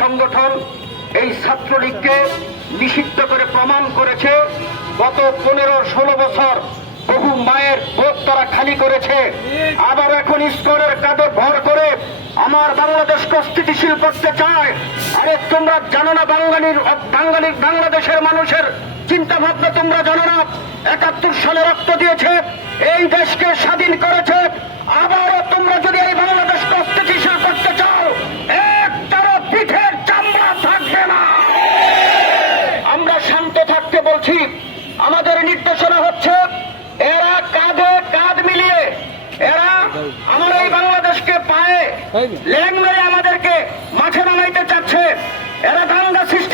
সংগঠন এই ছাত্রলীগকে নিষিদ্ধ করে প্রমাণ করেছে। গত পনেরো ষোলো বছর বহু মায়ের বোধ তারা খালি করেছে। আবার এখন ইস্কনের কাঁধে ভর করে আমার বাংলাদেশকে স্থিতিশীল করতে চায়। আরে তোমরা জানো না বাঙালির বাঙালি বাংলাদেশের মানুষের চিন্তা ভাবনা তোমরা জানো না? একাত্তর সালে রক্ত দিয়েছে। এই দেশকে স্বাধীন করেছে বলছি আমাদের নির্দেশনা হচ্ছে এরা কাঁধে কাঁধ মিলিয়ে এরা আমার এই বাংলাদেশকে পায়ে ল্যাং মেরে আমাদেরকে মাঠে নামাইতে চাচ্ছে। এরা দাঙ্গা সৃষ্টি